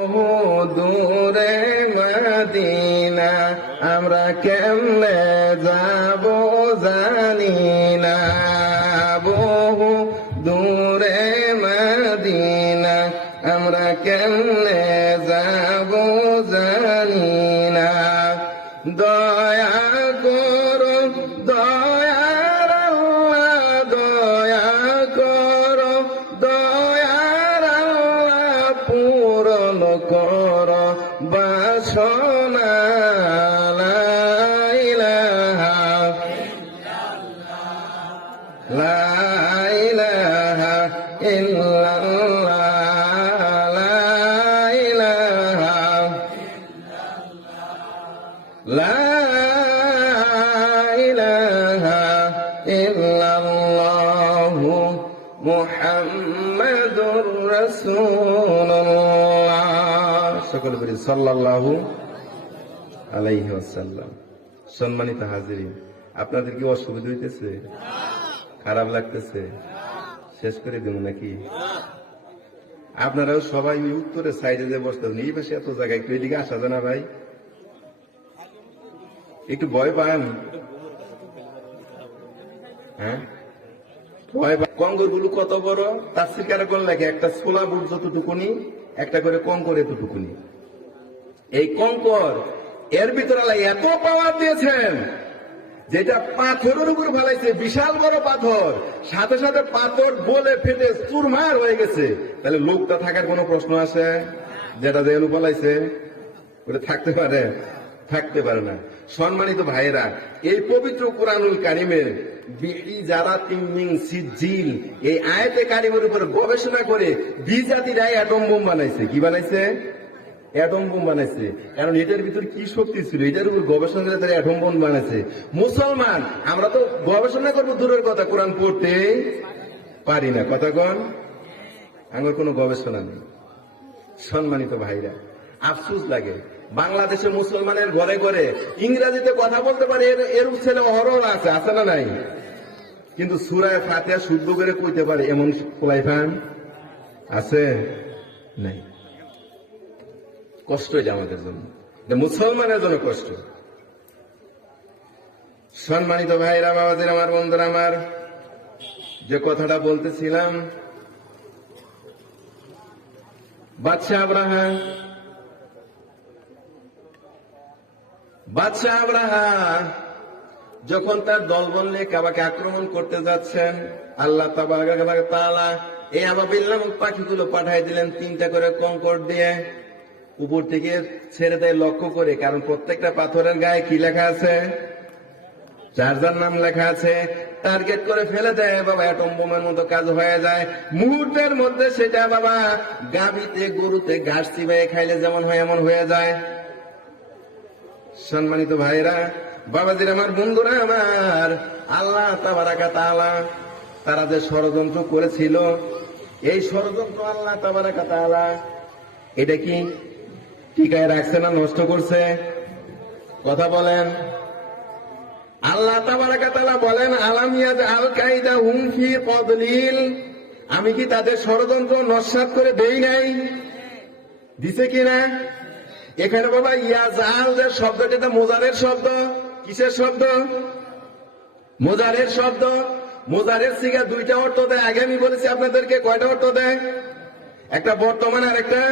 দূরে মদিনা আমরা কেমনে যাব জানি না, বহু দূরে মদিনা আমরা কেমনে যাব জানি না। দয়া করো দয়ার আল্লাহ, দয়া করো দয়ার আল্লাহ, পূরণ করো বাসনা। লা ইলাহা লা ইলাহা ইল্লাল্লাহ, লা ইলাহা লা ইলাহা ইল্লাল্লাহু মুহাম্মাদুর রাসূলুল্লাহ। সকল বলি সাল্লাল্লাহু আলাইহি ওয়াসাল্লাম। সম্মানিত হাজিরিন, আপনাদের কি অসুবিধা হইতেছে? খারাপ লাগতেছে? শেষ করে দেব নাকি? আপনারাও সবাই উত্তরে সাইডে যে বসতেন, এই পাশে এত জায়গায়, একটু এদিকে আসা যায় না ভাই? একটু ভয় পান? হ্যাঁ, ভয় পান? কঙ্কর গুলো কত বড়, তার শিকার কোন লাগে? একটা ছোলা বুট যতটুকুনি, একটা করে কঙ্কর এতটুকুনি। এই কঙ্কর এর ভিতরে এত পাওয়ার দিয়েছেন, যেটা পাথরের উপর ফেলাইছে, বিশাল বড় পাথর, সাথে সাথে পাথর বলে ফেটে চুরমার হয়ে গেছে। তাহলে লোকটা থাকার কোনো প্রশ্ন আছে? যেটা দেয়ালু ফেলাইছে ওটা থাকতে পারে? থাকতে পারে না। সম্মানিত ভাইয়েরা, এই পবিত্র কুরআনুল কারীমের বিড়ি যারা তিমিং সিজিল এই আয়াতে কারিমের উপর গবেষণা করে বিজাতিরাই অ্যাটম বোম বানাইছে। কি বানাইছে? অ্যাটম বোম বানাইছে। কারণ এটার ভিতর কি শক্তি ছিল, এটার উপর গবেষণা করে তারা অ্যাটম বোম বানাইছে। মুসলমান আমরা তো গবেষণা করবো দূরের কথা, কোরআন পড়তে পারি না। কথা কন, আমার কোনো গবেষণা নেই। সম্মানিত ভাইরা, আফসোস লাগে, বাংলাদেশে মুসলমানের ঘরে ঘরে ইংরেজিতে কথা বলতে পারে এরূপ ছেলে অহরহ আছে, আছে না নাই? কিন্তু সূরা ফাতিহা শুদ্ধ করে কইতে পারে এমন পোলাইফান আছে নাই? কষ্ট এটা আমাদের জন্য, মুসলমানের জন্য কষ্ট। সম্মানিত ভাইরা, বাবাদের আমার, বন্ধুরা আমার, যে কথাটা বলতেছিলাম, বাদশাহ আবরাহা যখন তার দলবল নিয়ে কাবাকে আক্রমণ করতে যাচ্ছেন, আল্লাহ তাআলা এই আবাবিল নামক পাখিগুলো পাঠাই দিলেন 3টা করে কঙ্কর দিয়ে, উপর থেকে ছেড়ে দেয় লক্ষ্য করে। কারণ প্রত্যেকটা পাথরের গায়ে কি লেখা আছে? চার্জার নাম লেখা আছে। টার্গেট করে ফেলে দেয় বাবা, অ্যাটম বোমের মতো কাজ হয়ে যায় মুহূর্তের মধ্যে। সেটা বাবা গাভীতে গরুতে ঘাস চিবাই খাইলে যেমন হয় এমন হয়ে যায়। সম্মানিত ভাইরা, বাবাজির আমার, বন্ধুরা আমার, আল্লাহ তাবারাকা তাআলা তারা যে ষড়যন্ত্র করেছিল, এই ষড়যন্ত্র আল্লাহ তাবারাকা তাআলা এটা কি টিকায় রাখছে না নষ্ট করছে? কথা বলেন। আল্লাহ তাবারাকা তাআলা বলেন, আলাম ইয়াজআল কাইদাহুম ফি তাদলিল, আমি কি তাদের ষড়যন্ত্র নস্যাৎ করে দেই নাই? দিছে কিনা? এখানে বাবা ইয়াজআল যে শব্দটা, এটা মোজারের শব্দ। কিসের শব্দ? মোজারের শব্দ। মোজারের সিগা 2টা অর্থ দেয়। আগে আমি বলেছি আপনাদেরকে কয়টা অর্থ দেয়? একটা বর্তমান আর একটা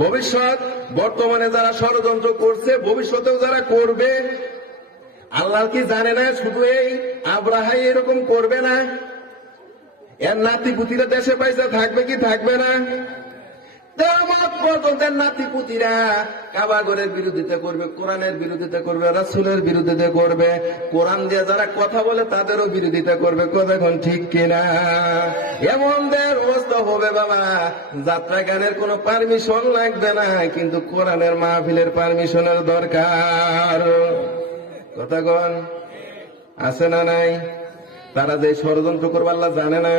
ভবিষ্যৎ। বর্তমানে যারা ষড়যন্ত্র করছে, ভবিষ্যতেও যারা করবে। আল্লাহ কি জানে না শুধু এই আব্রাহাই এরকম করবে না? এর নাতিপুতিরা দেশে পয়সা থাকবে কি থাকবে না? নাতিপুতিরা কাবাগরের বিরোধিতা করবে, কোরআনের বিরোধিতা করবে, রাসূলের বিরোধিতা করবে, কোরআন দিয়ে যারা কথা বলে তাদেরও বিরোধিতা করবে। কথা এখন ঠিক কিনা? এমন দের অবস্থা হবে বাবা, যাত্রা গানের কোনো পারমিশন লাগবে না, কিন্তু কোরআনের মাহফিলের পারমিশনের দরকার। কথা কন, আছে না নাই? তারা যে ষড়যন্ত্র করবে আল্লাহ জানে না?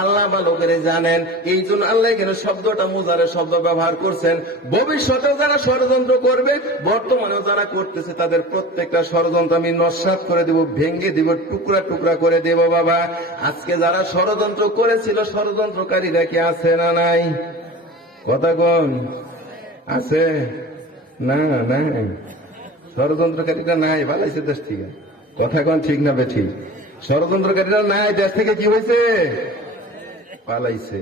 আল্লাহ ভালো করে জানেন। এই জন্য আল্লাহ এখানে শব্দটা মুজারের শব্দ ব্যবহার করছেন। ভবিষ্যতেও যারা ষড়যন্ত্র করবে, বর্তমানেও যারা করতেছে, তাদের প্রত্যেকটা ষড়যন্ত্র আমি নস্যাৎ করে দেব, ভেঙে দেব, টুকরা টুকরা করে দেব। বাবা, আজকে যারা ষড়যন্ত্র করেছিল, ষড়যন্ত্রকারীরা কি আছে না নাই? কথা কোন আছে? না না, ষড়যন্ত্রকারীরা নাই, পালাইছে দেশ থেকে। কথা কোন ঠিক না বেঠিক? ষড়যন্ত্রকারীরা নাই, দেশ থেকে কি হয়েছে? পালাইছে।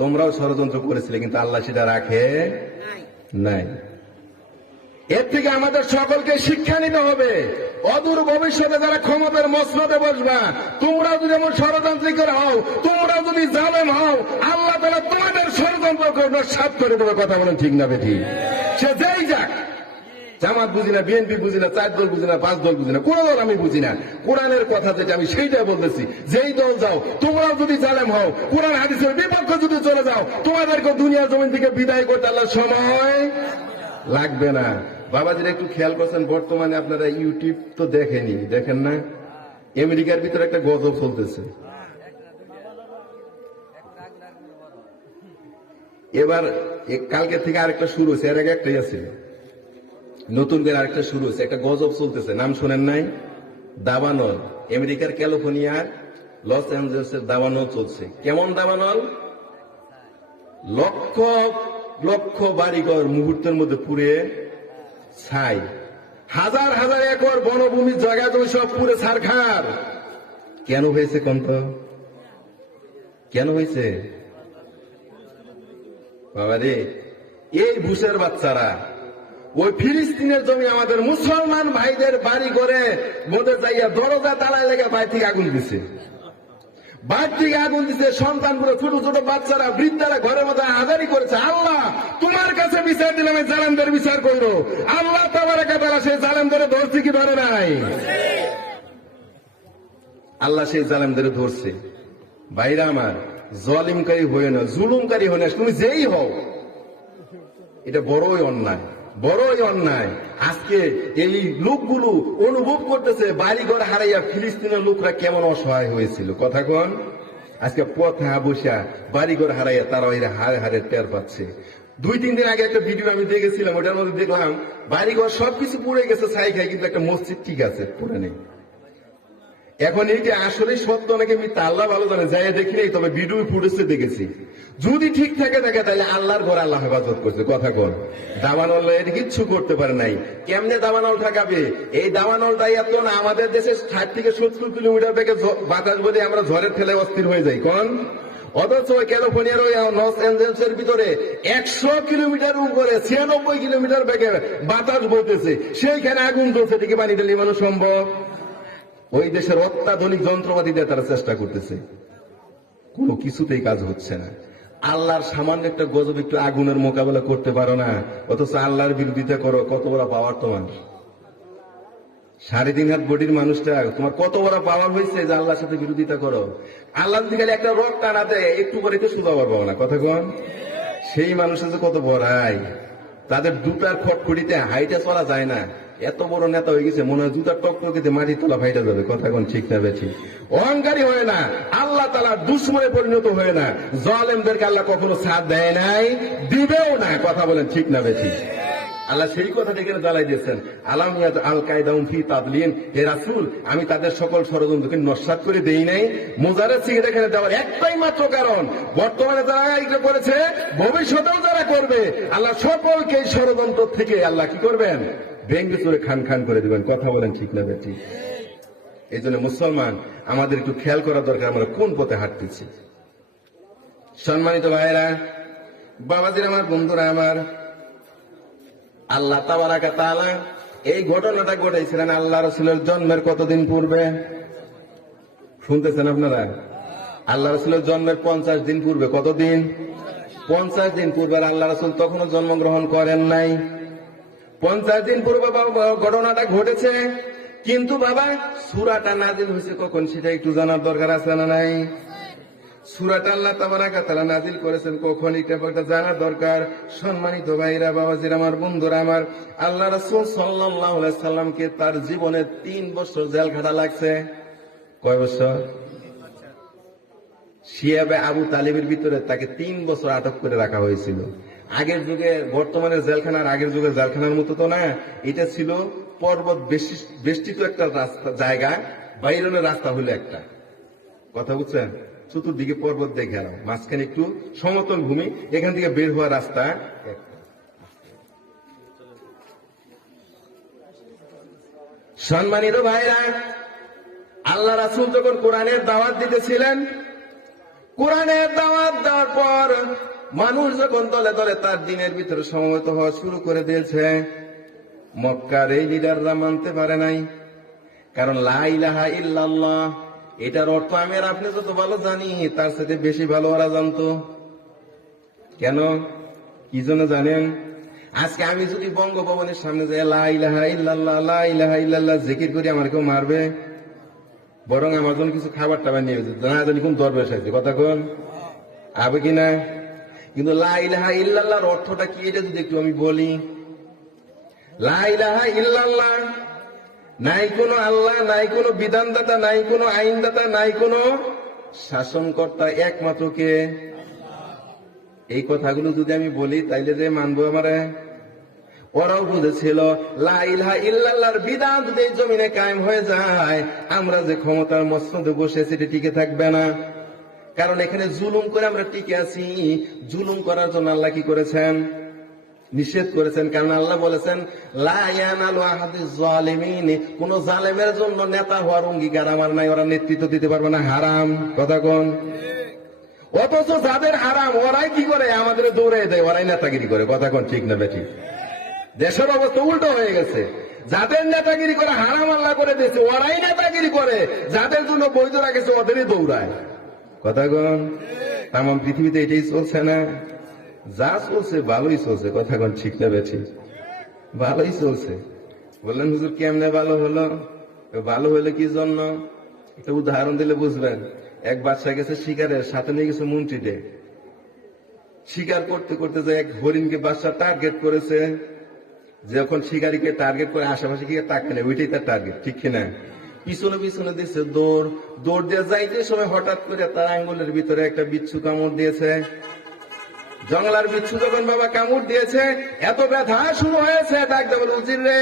তোমরাও ষড়যন্ত্র করেছিলে, কিন্তু আল্লাহ সেটা রাখে নাই। এর থেকে আমাদের সকলকে শিক্ষা নিতে হবে। অদূর ভবিষ্যতে যারা ক্ষমতার মসনদে বসবা, তোমরা যদি এমন ষড়যন্ত্রীর হও, তোমরা যদি জালেম হও, আল্লাহ তাআলা তোমাদের ষড়যন্ত্রকে নস্যাৎ করে দেবে। কথা বলেন ঠিক না বেঠিক? সে যেই যাক, জামাত বুঝি না, বিএনপি বুঝি না, 4 দল বুঝি না, 5 দল বুঝি না, কোন দল আমি বুঝি না। কোরআনের কথা যেটা আমি সেইটা বলতেছি, যেই দল যাও, তোমরাও যদি জালেম হও, কোরআন হাদিসের বিপক্ষে যদি চলে যাও, তোমাদেরকে দুনিয়া জমিন থেকে বিদায় করতে আল্লাহ সময় লাগবে না। বাবাজিরা একটু খেয়াল করছেন, বর্তমানে আপনারা ইউটিউব তো দেখেন না? আমেরিকার ভিতরে একটা গজব চলতেছে। এবার কালকে থেকে আরেকটা শুরু হয়েছে, এর আগে একটাই আছে, নতুন করে আরেকটা শুরু হয়েছে, একটা গজব চলতেছে, নাম শোনেন নাই? দাবানল। আমেরিকার ক্যালিফোর্নিয়ার লস অ্যাঞ্জেলেসের দাবানল চলছে। কেমন দাবানল? লক্ষ লক্ষ বাড়িঘর মুহূর্তের মধ্যে পুড়ে ছাই, হাজার হাজার একর বনভূমির জায়গা জমি সব পুড়ে ছারখার। কেন হয়েছে কোন তো? কেন হয়েছে বাবারে? এই বুশের বাচ্চারা ওই ফিলিস্তিনের জমি আমাদের মুসলমান ভাইদের বাড়ি করে মধ্যে যাইয়া দরজা তালায় লেগে বাইরে থেকে আগুন দিছে। বাইর থেকে আগুন দিছে, সন্তানগুলো ছোট ছোট বাচ্চারা, বৃদ্ধারা ঘরের মধ্যে হাজারি করেছে। আল্লাহ তোমার কাছে বিচার দিলাম, এই জালেমদের বিচার করো। আল্লাহ তাবারাক ওয়া তাআলা সেই জালেমদের ধরছে কি ধরে নাই? আল্লাহ সেই জালেমদের ধরছে। ভাইরা আমার, জালিমকারী হয়ে না, জুলুমকারী হয়ে না, তুমি যেই হও, এটা বড়ই অন্যায়, বড়ই অন্যায়। আজকে এই লোকগুলো অনুভব করতেছে বাড়িঘর হারাইয়া ফিলিস্তিনের লোকরা কেমন অসহায় হয়েছিল। কথা কন, আজকে পথে বসা বাড়িঘর হারাইয়া তারা এরা হারে হারে টের পাচ্ছে। 2-3 দিন আগে একটা ভিডিও আমি দেখেছিলাম, ওটার মধ্যে দেখলাম বাড়িঘর সবকিছু পুড়ে গেছে ছাই খাই, কিন্তু একটা মসজিদ ঠিক আছে, পুড়ে নেই। এখন এইটা আসলে সত্য নাকি মিথ্যা আল্লাহ ভালো জানে, যাই দেখি নাই, তবে ভিডিও ফুটেজে দেখেছি। যদি ঠিক থাকে তাহলে আল্লাহর ঘর আল্লাহ হেফাজত করছে। কথা কন, দাবানল এর কিচ্ছু করতে পারে নাই। কেমনে দাবানল ঠেকাবে? এই দাবানলটাই এত না, আমাদের দেশে 60 থেকে 70 কিলোমিটার বেগে বাতাস বলে আমরা ঝড়ের ঠেলে অস্থির হয়ে যাই। কন, অথচ ক্যালিফোর্নিয়ার ওই লস অ্যাঞ্জেলেসের ভিতরে 100 কিলোমিটার উপরে 96 কিলোমিটার বেগে বাতাস বইতেছে, সেইখানে আগুন জ্বলছে, এদিকে পানি ঢেলে মানুষ সম্ভব? ওই দেশের অত্যাধুনিক যন্ত্রপাতি দিয়ে তারা চেষ্টা করতেছে, কোনো কিছুতেই কাজ হচ্ছে না। আল্লাহর সামান্য একটা গজব, একটু আগুনের মোকাবেলা করতে পারো না, অথচ আল্লাহর বিরোধিতা করো। কত বড় পাওয়ার তোমার! 3.5 হাত বডির মানুষটা, তোমার কত বড় পাওয়ার হয়েছে যে আল্লাহর সাথে বিরোধিতা করো? আল্লাহ যদি খালি একটা রক টানাতে একটু করে তো সুদা পাবো না। কথা কন, সেই মানুষের যে কত বড়াই, তাদের দুটার খটখটিতে হাইটে চলা যায় না। এত বড় নেতা হয়ে গেছে, মনে হয় জুতার টক্কর দিতে মাটি তোলা ফাইটা যাবে। কথা কোন ঠিক না বেঠিক? অহংকারী হয় না, আল্লাহ তাআলা দুশমনে পরিণত হয় না। জালেমদেরকে আল্লাহ কখনো সাথ দেয় নাই, দিবেও না। কথা বলেন ঠিক না বেঠিক? আল্লাহ সেই কথা থেকে জ্বালাই দিয়েছেন, আলামিয়াত আল কায়দাউম ফি তাদলিন, হে রাসূল, আমি তাদের সকল ষড়যন্ত্রকে নস্যাৎ করে দেই নাই। মুজারেদ সিগারেট এখানে দেওয়ার একটাই মাত্র কারণ, বর্তমানে যারা এটা করেছে, ভবিষ্যতেও যারা করবে, আল্লাহ সকলকে ষড়যন্ত্র থেকে আল্লাহ কি করবেন? ভেঙ্গে চুরে খান খান করে দিবেন। কথা বলেন ঠিক না বেঠিক? এই জন্য মুসলমান আমাদের একটু খেয়াল করা দরকার, আমরা কোন পথে হাঁটতেছি। সম্মানিত ভাইয়েরা, বাবাজিরা আমার, বন্ধুরা আমার, আল্লাহ তাবারাক ওয়া তাআলা এই ঘটনাটা ঘটাইছিলেন আল্লাহ রাসূলের জন্মের কতদিন পূর্বে? শুনতেছেন আপনারা? আল্লাহ রাসূলের জন্মের 50 দিন পূর্বে। কতদিন? 50 দিন পূর্বে। আল্লাহ রাসূল তখনও জন্মগ্রহণ করেন নাই। 50 দিন পূর্বে ঘটনাটা ঘটেছে, কিন্তু বাবা সূরাটা নাজিল হয়েছে কখন সেটা একটু জানার দরকার আছে না নাই? সূরাটা আল্লাহ তাবারাক ওয়া তাআলা নাজিল করেছেন কখন, এটা জানার দরকার। সম্মানিত ভাইরা, বাবাজিরা আমার, বন্ধুরা আমার, আল্লাহ রাসূল সাল্লাল্লাহু আলাইহি সাল্লামকে তার জীবনে 3 বছর জেল খাটা লাগছে। কয় বছর? শিয়াবে আবু তালিবের ভিতরে তাকে 3 বছর আটক করে রাখা হয়েছিল। আগের যুগে, বর্তমানের জেলখানার আগের যুগের জেলখানার মতো তো না, এটা ছিল পর্বত বেষ্টিত একটা রাস্তা, জায়গা, বাইরের রাস্তা হলো একটা। কথা বুঝছেন? চতুর্দিকে পর্বত দিয়ে ঘেরাও, মাঝখানে একটু সমতল ভূমি, এখান থেকে বের হওয়ার রাস্তা। সম্মানিত ভাইরা, আল্লাহ রাসূল যখন কোরআনের দাওয়াত দিতেছিলেন, কোরআনের দাওয়াত দেওয়ার পর মানুষ যখন দলে দলে তার দিনের ভিতরে সমবেত হওয়া শুরু করে দিয়েছে, মক্কার এই লিডাররা মানতে পারে নাই। কারণ লা ইলাহা ইল্লাল্লাহ এটার অর্থ আমি আর আপনি যত ভালো জানি তার সাথে বেশি ভালো ওরা জানতো। কেন, কি জন্য জানেন? আজকে আমি যদি বঙ্গভবনের সামনে যাই লা ইলাহা ইল্লাল্লাহ লা ইলাহা ইল্লাল্লাহ জিকির করি, আমার কেউ মারবে? বরং আমার জন্য কিছু খাবার টাবার নিয়ে না জানি কোন দরবেশ আছে, কথা কোন আবে কিনা। কিন্তু লা ইলাহা ইল্লাল্লাহর অর্থটা কি এটা যদি একটু আমি বলি। লা ইলাহা ইল্লাল্লাহ, নাই কোনো আল্লাহ, নাই কোনো বিধানদাতা, নাই কোনো আইনদাতা, নাই কোনো শাসনকর্তা, একমাত্র কে? এই কথাগুলো যদি আমি বলি তাইলে যে মানবো আমারে? ওরাও বুঝেছিল লা ইলাহা ইল্লাল্লাহর বিধান যদি এই জমিনে কায়েম হয়ে যায়, আমরা যে ক্ষমতার মসনদে বসে সেটা টিকে থাকবে না। কারণ এখানে জুলুম করে আমরা টিকে আছি। জুলুম করার জন্য আল্লাহ কি করেছেন? নিষেধ করেছেন। কারণ আল্লাহ বলেছেন লা ইয়ানালু আহাদিজ জালিমিন, কোন জালেমের জন্য নেতা হওয়ার অঙ্গীকার আমার নাই, ওরা নেতৃত্ব দিতে পারবে না, হারাম, কথা কোন। অথচ যাদের হারাম ওরাই কি করে? আমাদের দৌড়ে দেয়, ওরাই নেতাগিরি করে, কথা কোন ঠিক না বেঠি? দেশের অবস্থা উল্টো হয়ে গেছে। যাদের নেতাগিরি করে হারাম আল্লাহ করে দিয়েছে, ওরাই নেতাগিরি করে। যাদের জন্য বৈধ রাখেছে ওদেরই দৌড়ায়, কথা কোন। তাম পৃথিবীতে এটাই চলছে না? যা চলছে ভালোই চলছে, কথা কোন ঠিক না বেঠি? ভালোই চলছে। বললেন হুজুর কেমনে ভালো হলো? ভালো হলো কি জন্য? একটা উদাহরণ দিলে বুঝবেন। এক বাচ্চা গেছে শিকারের, সাথে নিয়ে গেছে মন্ত্রীতে। শিকার করতে করতে যে এক হরিণকে বাচ্চা টার্গেট করেছে। যখন শিকারীকে টার্গেট করে আশেপাশে গিয়ে তাকে নেই, ওইটাই তার টার্গেট, ঠিক কিনা? পিছনে পিছনে দিচ্ছে দৌড়, দৌড় দিয়ে যাইতে সময় হঠাৎ করে তার আঙ্গুলের ভিতরে একটা বিচ্ছু কামড় দিয়েছে। জঙ্গলার বিচ্ছু যখন বাবা কামড় দিয়েছে, এত ব্যথা শুরু হয়েছে, ডাকতে বলে উজির রে,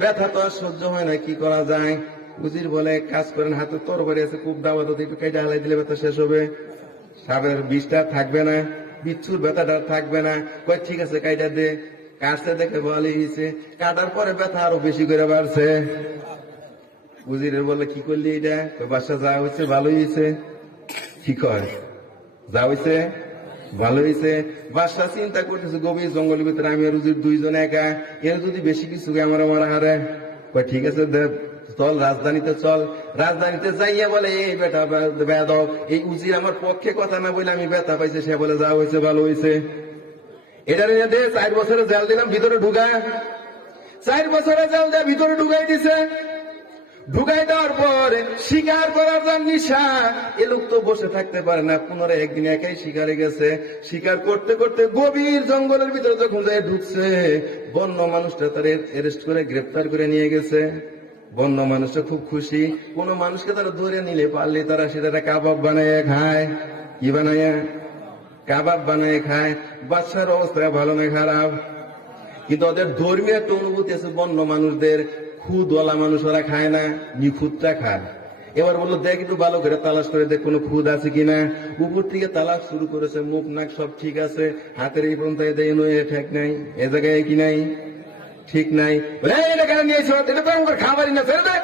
ব্যথা তো আর সহ্য হয় না, কি করা যায়? উজির বলে কাজ করেন, হাতে তরবারি আছে, খুব দাওয়াত একটু কেটে হালাই দিলে ব্যথা শেষ হবে, সাপের বিষটা থাকবে না, বিচ্ছুর ব্যথাটা থাকবে না। কয় ঠিক আছে কাইটা দে। কাটতে দেখে ভালোই হয়েছে, কাটার পরে ব্যথা আরো বেশি করে বাড়ছে। উজিরের বলে কি করলি এটা? বাসা যা হয়েছে ভালোই হয়েছে। কি কয়? যা হয়েছে ভালো হয়েছে। বাদশা চিন্তা করতেছে গভীর জঙ্গলের ভিতরে আমি আর উজির দুইজন একা, এর যদি বেশি কিছু আমার আমার হারে। ঠিক আছে চল রাজধানীতে চল। রাজধানীতে যাইয়া বলে এই বেটা বেদব, এই উজির আমার পক্ষে কথা না বলে আমি ব্যথা পাইছে, সে বলে যা হয়েছে ভালো হয়েছে। এটা নিয়ে দে 4 বছরের জেল দিলাম, ভিতরে ঢুকা। 4 বছরের জেল দিয়ে ভিতরে ঢুকাই দিছে। ঢুকাই দেওয়ার পর শিকার করার জন্য নিশা, এ লোক তো বসে থাকতে পারে না। পুনরায় একদিন একাই শিকারে গেছে। শিকার করতে করতে গভীর জঙ্গলের ভিতরে যখন যায় ঢুকছে, বন্য মানুষটা তার অ্যারেস্ট করে গ্রেফতার করে নিয়ে গেছে। বন্য মানুষটা খুব খুশি। কোন মানুষকে তারা ধরে নিলে পারলে তারা সেটা কাবাব বানায় খায়। কি বানায়? কাবাব বানায় খায়। বাচ্চার অবস্থা ভালো না খারাপ? কিন্তু ওদের ধর্মীয় একটা অনুভূতি আছে বন্য মানুষদের। খুদওয়ালা মানুষ ওরা খায় না, নিখুঁতটা খায়। এবার বললো দেখ একটু ভালো করে তালাশ করে দেখ কোনো খুদ আছে কিনা। উপর থেকে তালাশ শুরু করেছে, মুখ নাক সব ঠিক আছে, হাতের এই পর্যন্ত ঠেক নাই, এ জায়গায় কি নাই, ঠিক নাই। এটা কেন নিয়েছে? এটা তো আমার খাবারই না, ছেড়ে দেখ।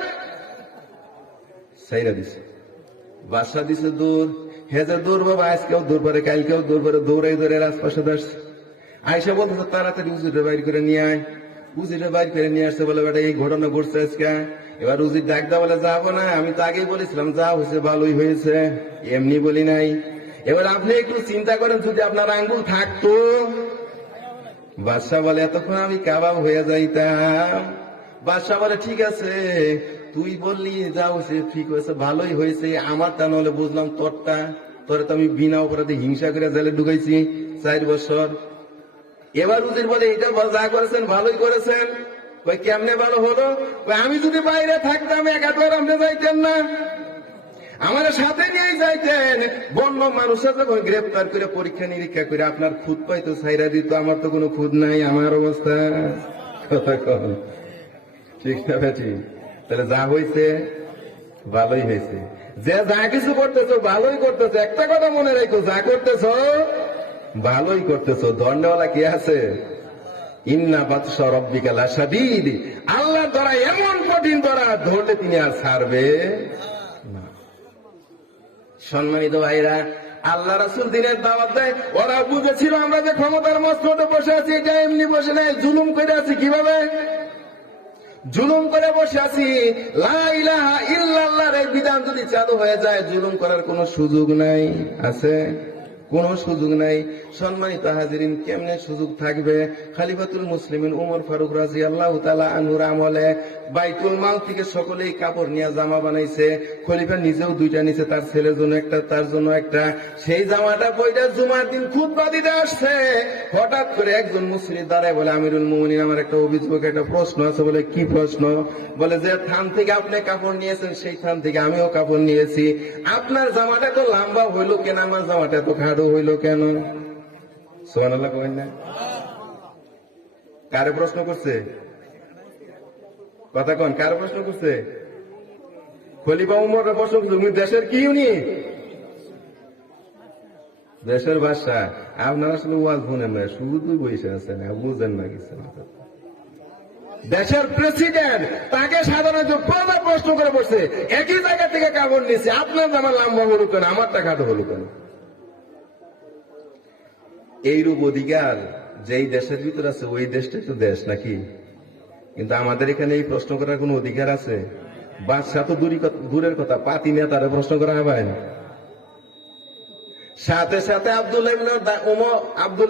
সাইরা দিছে, বাসা দিছে দূর। হেজার দূর বাবা, আজকেও দূর পরে, কালকেও দূর পরে, দৌড়াই দৌড়ে রাজপাশে আসছে। আইসা বলতে তাড়াতাড়ি উজিরে বাইর করে নিয়ে আয়। উজিরে বাইর করে নিয়ে আসছে, বলে বেটা এই ঘটনা ঘটছে আজকে। এবার উজির ডাকদা বলে যাবো না, আমি তো আগেই বলেছিলাম যা হয়েছে ভালোই হয়েছে, এমনি বলি নাই। এবার আপনি একটু চিন্তা করেন, যদি আপনার আঙ্গুল থাকতো। বাদশা বলে এতক্ষণ আমি কাবাব হয়ে যাইতাম। বাদশা বলে ঠিক আছে, তুই বললি যা হয়েছে ঠিক হয়েছে, ভালোই হয়েছে, আমারটা নলে বুঝলাম তোরটা। তোরে তো আমি বিনা অপরাধে হিংসা করে জেলে ঢুকাইছি 4 বছর। এবার উজির বলে এটা যা করেছেন ভালোই করেছেন। কেমনে ভালো হলো? আমি যদি বাইরে থাকতাম একা তো আপনি যাইতেন না, আমার সাথে নিয়ে যাইতেন। বন্য মানুষের যখন গ্রেপ্তার করে পরীক্ষা নিরীক্ষা করে আপনার খুদ পাইতো, ছাইরা দিত। আমার তো কোনো খুদ নাই, আমার অবস্থা কথা কম, ঠিক না বেটি? তাহলে যা হয়েছে ভালোই হয়েছে। যে যা কিছু করতেছো ভালোই করতেছো, একটা কথা মনে রাখো, যা করতেছো ভালোই করতেছো। ধন্যওয়ালা কি আছে? ইন্না বাতশা রাব্বিকা লাশাদীদ। আল্লাহর ধরা এমন কঠিন ধরা, ধরলে তিনি আর ছাড়বে না। সম্মানিত ভাইরা, আল্লাহ রাসূল দিনের দাওয়াত দেয়, ওরা বুঝেছিল আমরা যে ক্ষমতার মসনদে বসে আছি, এটা এমনি বসে নাই, জুলুম করে আছি। কিভাবে জুলুম করে বসে আছি? লা ইলাহা ইল্লাল্লাহর এই বিধান যদি চালু হয়ে যায়, জুলুম করার কোনো সুযোগ নাই। আছে? কোন সুযোগ নাই। সম্মানিত হাজিরিন, কেমনে সুযোগ থাকবে? খলিফাতুল মুসলিমিন ওমর ফারুক রাদিয়াল্লাহু তাআলা আনহুর আমলে বাইতুল মাল থেকে সকলেই কাপড় নিয়ে জামা বানাইছে। খলিফা নিজেও দুইটা নিছে, তার ছেলের জন্য একটা, তার জন্য একটা। সেই জামাটা পয়টা জুমার দিন খুতবা দিতে আসছে। হঠাৎ করে একজন মুসলিম দাঁড়ায় বলে, আমিরুল মুমিনিন, আমার একটা অভিযোগ, একটা প্রশ্ন আছে। বলে, কি প্রশ্ন? বলে, যে থান থেকে আপনি কাপড় নিয়েছেন, সেই থান থেকে আমিও কাপড় নিয়েছি। আপনার জামাটা তো লম্বা হইলো কেন, আমার জামাটা তো খাটো হইলো কেন? সুবহানাল্লাহ কইন না? কারে প্রশ্ন করছে? কথা কোন? কারে প্রশ্ন করছে? খলিফা উমর প্রশ্ন করছে। তুমি দেশের কি উনি? দেশের বাদশা। আপনার আসলে ওয়াজ শুনেন না, শুধু বসে আছেন, বুঝেন না কিছু। দেশের প্রেসিডেন্ট, তাকে সাধারণত প্রথমে প্রশ্ন করে বসছে, একই জায়গা থেকে কাপড় নিচ্ছে, আপনার জামা লম্বা হলো কেন, আমারটা খাটো হলো কেন? এইরূপ অধিকার যেই দেশের ভিতর আছে, ওই দেশটাই তো দেশ নাকি? কিন্তু আমাদের এখানে এই প্রশ্ন করার কোন অধিকার আছে? বাদশা তো দূরের কথা, পাতি নেতারে প্রশ্ন করা হবে না। সাথে সাথে আব্দুল্লাহ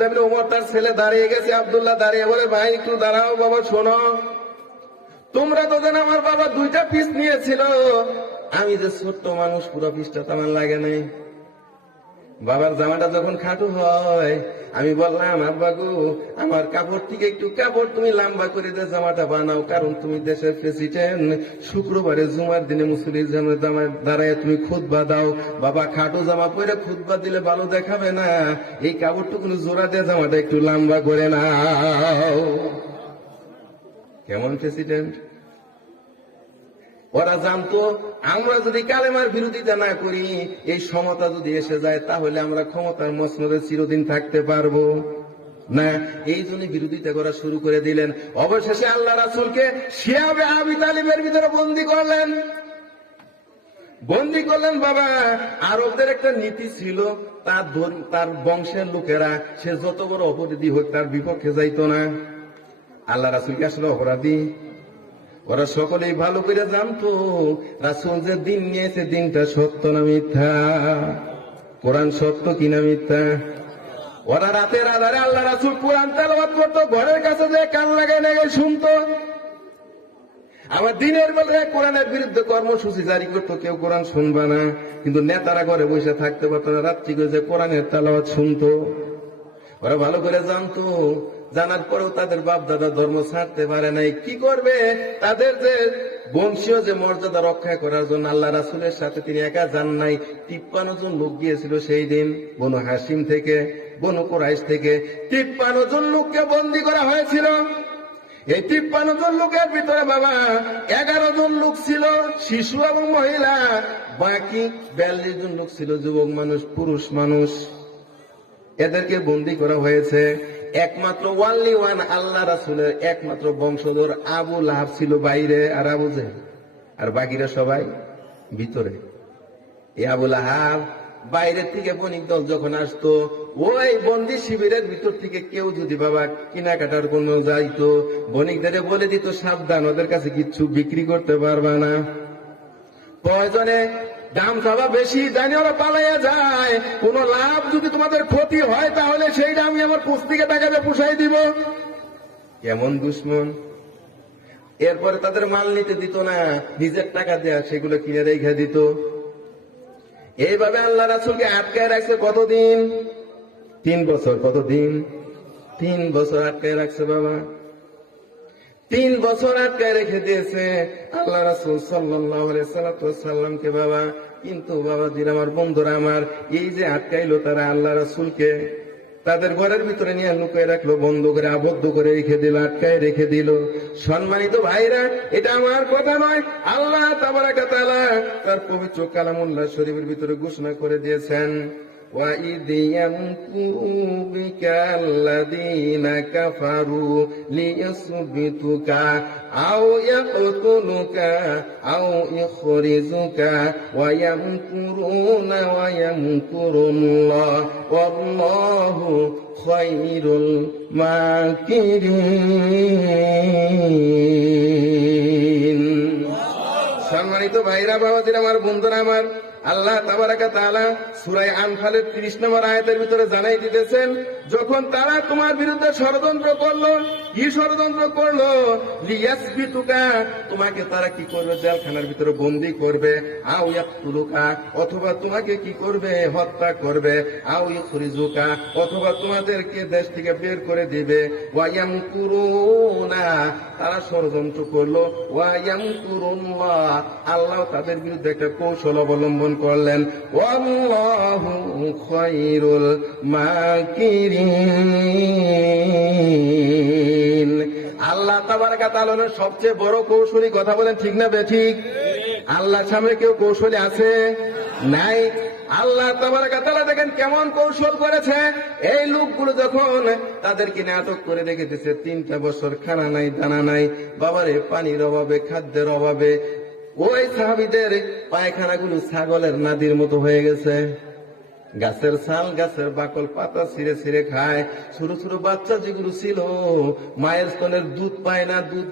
ইবনে উমর তার ছেলে দাঁড়িয়ে গেছে। আব্দুল্লাহ দাঁড়িয়ে বলে, ভাই একটু দাঁড়াও বাবা, শোনো, তোমরা তো জানো আমার বাবা দুইটা পিস নিয়েছিল, আমি যে ছোট্ট মানুষ, পুরো পিসটা তো আমার লাগে নাই। বাবার জামাটা যখন খাটো হয়, আমি বললাম, আব্বা গো, আমার কাপড় থেকে একটু কাপড় তুমি লম্বা করে দিয়ে জামাটা বানাও, কারণ তুমি দেশের প্রেসিডেন্ট, শুক্রবারে জুমার দিনে মুসলিম জামায় দাঁড়ায় তুমি খুতবা দাও। বাবা, খাটো জামা পরে খুতবা দিলে ভালো দেখাবে না, এই কাপড়টুকু জোড়া দিয়ে জামাটা একটু লম্বা করে নাও। কেমন প্রেসিডেন্ট? ওরা জানতো আমরা যদি কালেমার বিরোধিতা না করি, এই সমতা যদি এসে যায়, তাহলে আমরা ক্ষমতার মসনদে চিরদিন থাকতে পারবো না। এই জন্য বিরোধিতা করা শুরু করে দিলেন। অবশেষে আল্লাহ রাসূলকে শিয়াবে আবি তালিবের ভিতরে বন্দী করলেন। বাবা, আরবদের একটা নীতি ছিল, তার বংশের লোকেরা সে যত বড় অপরাধী হোক তার বিপক্ষে যাইতো না। আল্লাহ রাসূলকে আসলে অপরাধী? ওরা সকলেই ভালো করে জানতো রাসূল যে দিন নিয়েছে, দিনটা সত্য না মিথ্যা, কোরআন সত্য কিনা মিথ্যা। ওরা রাতের আধারে আল্লাহ রাসূল কোরআন তেলাওয়াত করতো, ঘরের কাছে যে কান লাগায় লাগায় শুনতো। আবার দিনের বেলায় কোরআনের বিরুদ্ধে কর্মসূচি জারি করতো, কেউ কোরআন শুনবে না, কিন্তু নেতারা ঘরে বসে থাকতে পারতো না, রাত্রি করে যে কোরআনের তেলাওয়াত শুনতো। ওরা ভালো করে জানতো, জানার পরেও তাদের বাপ দাদা ধর্ম ছাড়তে পারে নাই। কি করবে? তাদের যে বংশীয় যে মর্যাদা রক্ষা করার জন্য আল্লাহ রাসূলের সাথে তিনি একা যান নাই, 53 জন লোক গিয়েছিল সেই দিন, বনু হাশিম থেকে, বনু কুরাইশ থেকে 53 জন লোককে বন্দী করা হয়েছিল। এই 53 জন লোকের ভিতরে বাবা 11 জন লোক ছিল শিশু এবং মহিলা, বাকি 42 জন লোক ছিল যুবক মানুষ, পুরুষ মানুষ। এদেরকে বন্দী করা হয়েছে। একমাত্র ওয়ানলি ওয়ান আল্লাহ রাসূলের একমাত্র বংশধর আবু লাহাব ছিল বাইরে, আর আবু জেহেল, আর বাকিরা সবাই ভিতরে। এই আবু লাহাব বাইরের থেকে বণিক দল যখন আসতো, ওই বন্দি শিবিরের ভিতর থেকে কেউ যদি বাবা কেনাকাটার কোনো যাইতো, বণিকদের বলে দিত, সাবধান, ওদের কাছে কিচ্ছু বিক্রি করতে পারবা না, প্রয়োজনে দাম চাওয়া বেশি, জানি ওরা পালাইয়া যায়, কোন লাভ যদি তোমাদের ক্ষতি হয় তাহলে সেইটা আমি আমার পুস্তিকে টাকাতে পুষাই দিব। কেমন দুশ্মন! এরপরে তাদের মাল নিতে দিত না, নিজের টাকা দেয়া সেগুলো কিনে রেখে দিত। এইভাবে আল্লাহ রাসূলকে আটকায় রাখছে কতদিন? 3 বছর। কতদিন? 3 বছর আটকায় রাখছে বাবা। 3 বছর আটকায় রেখে দিয়েছে আল্লাহ রাসূল সাল্লাল্লাহু আলাইহি সাল্লামকে বাবা। কিন্তু বাবা দিন আমার বন্ধুরা আমার, এই যে আটকাইলো তারা আল্লাহ রাসূলকে, তাদের ঘরের ভিতরে নিয়ে লুকিয়ে রাখলো, বন্ধ করে আবদ্ধ করে রেখে দিল, আটকায় রেখে দিল। সম্মানিত ভাইরা, এটা আমার কথা নয়, আল্লাহ তাবারাক ওয়া তাআলা তার পবিত্র কালামুল্লাহ শরীফের ভিতরে ঘোষণা করে দিয়েছেন, وَإِذْ يَمْكُرُ بِكَ الَّذِينَ كَفَرُوا لِيُثْبِتُكَ أَوْ يَقْتُلُكَ أَوْ يُخْرِجُكَ وَيَمْكُرُونَ وَيَمْكُرُ اللَّهُ وَاللَّهُ خَيْرُ الْمَاكِرِينَ। সম্মানিত ভাইরা, বাবাজিরা আমার, বন্ধুরা আমার, আল্লাহ তাবারাক ওয়া তাআলা সূরা আনফালের 30 নম্বর আয়াতের ভিতরে জানাই দিতেছেন, যখন তারা তোমার বিরুদ্ধে ষড়যন্ত্র করলো, কি ষড়যন্ত্র করলো? লিয়াসবিতুকা, তোমাকে তারা কি করবে? জেলখানার ভিতরে বন্দী করবে। আও ইয়াকতুলুকা, অথবা তোমাকে কি করবে? হত্যা করবে। আও ইখরিজুকা, অথবা তোমাদেরকে দেশ থেকে বের করে দিবে। ওয়া ইয়ামকুরুনা, তারা ষড়যন্ত্র করলো। ওয়া ইয়ামকুরুল্লাহ, আল্লাহ তাদের বিরুদ্ধে একটা কৌশল অবলম্বন করলেন। ওয়াল্লাহু খায়রুল মাকিরিন। আল্লাহ তাবারাক ওয়া তাআলা সবচেয়ে বড় কৌশলী, কথা বলেন ঠিক না বেঠিক? আল্লাহর সামনে কেউ কৌশলী আছে? নাই। আল্লাহ তাবারাক ওয়া তাআলা দেখেন কেমন কৌশল করেছে। এই লোকগুলো যখন তাদেরকে আটক করে রেখে দিয়েছে, 3টা বছর খানা নাই, দানা নাই, বাবারে পানির অভাবে, খাদ্যের অভাবে ওই সাহাবীদের পায়খানাগুলো ছাগলের নাদির মতো হয়ে গেছে। গাছের ছাল, গাছের বাকল, পাতা ছিঁড়ে ছিঁড়ে খায়। ছোট ছোট বাচ্চা যেগুলো ছিল, মায়ের স্তনের দুধ পায় না, দুধ